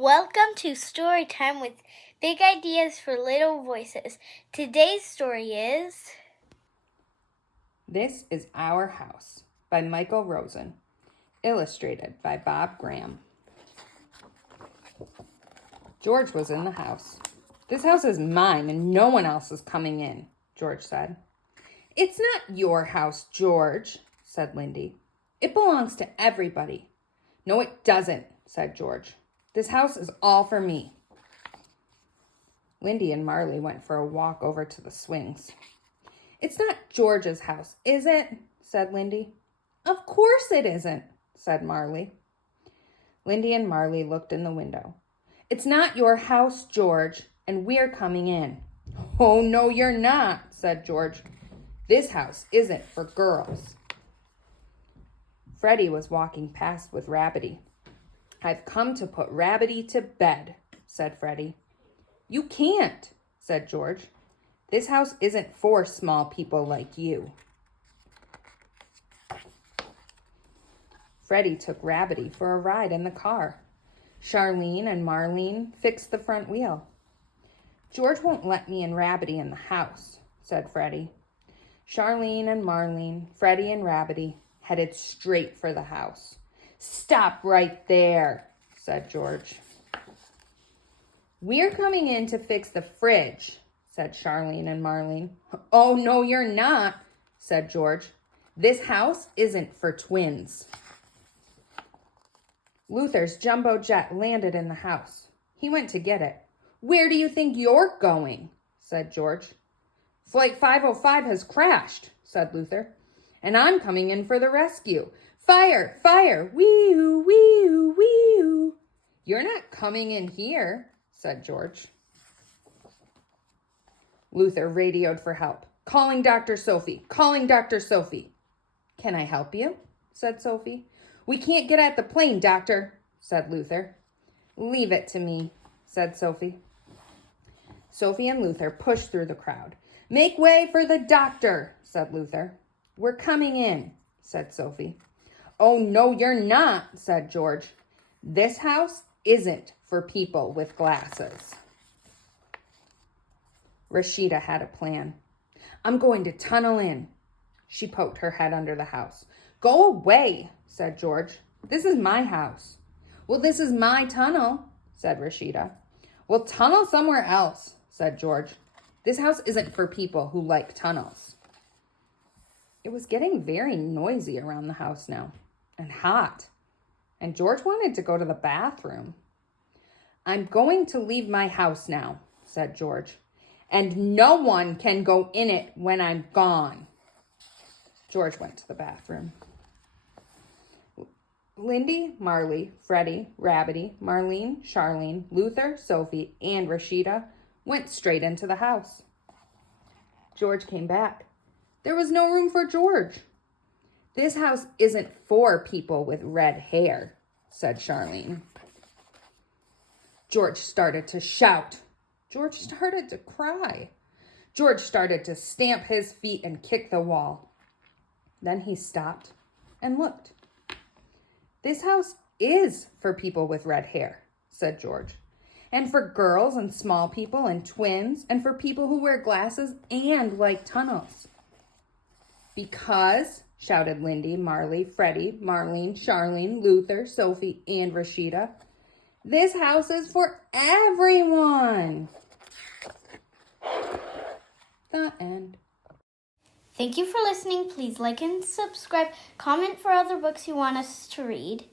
Welcome to Story Time with Big Ideas for Little Voices. Today's story is This is Our House by Michael Rosen, illustrated by Bob Graham. George was in the house. "This house is mine and no one else is coming in," George said. "It's not your house, George," said Lindy. "It belongs to everybody." "No, it doesn't," said George. "This house is all for me." Lindy and Marley went for a walk over to the swings. "It's not George's house, is it?" said Lindy. "Of course it isn't," said Marley. Lindy and Marley looked in the window. "It's not your house, George, and we're coming in." "Oh, no, you're not," said George. "This house isn't for girls." Freddie was walking past with Rabbity. "I've come to put Rabbity to bed," said Freddie. "You can't," said George. "This house isn't for small people like you." Freddie took Rabbity for a ride in the car. Charlene and Marlene fixed the front wheel. "George won't let me and Rabbity in the house," said Freddie. Charlene and Marlene, Freddie and Rabbity headed straight for the house. "Stop right there," said George. "We're coming in to fix the fridge," said Charlene and Marlene. "Oh, no, you're not," said George. "This house isn't for twins." Luther's jumbo jet landed in the house. He went to get it. "Where do you think you're going?" said George. "Flight 505 has crashed," said Luther, "and I'm coming in for the rescue. Fire, fire, wee-oo, wee-oo, wee-oo." "You're not coming in here," said George. Luther radioed for help. "Calling Dr. Sophie, calling Dr. Sophie." "Can I help you?" said Sophie. "We can't get at the plane, Doctor," said Luther. "Leave it to me," said Sophie. Sophie and Luther pushed through the crowd. "Make way for the doctor," said Luther. "We're coming in," said Sophie. "Oh, no, you're not," said George. "This house isn't for people with glasses." Rashida had a plan. "I'm going to tunnel in." She poked her head under the house. "Go away," said George. "This is my house." "Well, this is my tunnel," said Rashida. "Well, tunnel somewhere else," said George. "This house isn't for people who like tunnels." It was getting very noisy around the house now, and hot, and George wanted to go to the bathroom. "I'm going to leave my house now," said George, "and no one can go in it when I'm gone." George went to the bathroom. Lindy, Marley, Freddie, Rabbity, Marlene, Charlene, Luther, Sophie, and Rashida went straight into the house. George came back. There was no room for George. "This house isn't for people with red hair," said Charlene. George started to shout. George started to cry. George started to stamp his feet and kick the wall. Then he stopped and looked. "This house is for people with red hair," said George, "and for girls and small people and twins and for people who wear glasses and like tunnels." "Because," shouted Lindy, Marley, Freddie, Marlene, Charlene, Luther, Sophie, and Rashida, "this house is for everyone." The end. Thank you for listening. Please like and subscribe. Comment for other books you want us to read.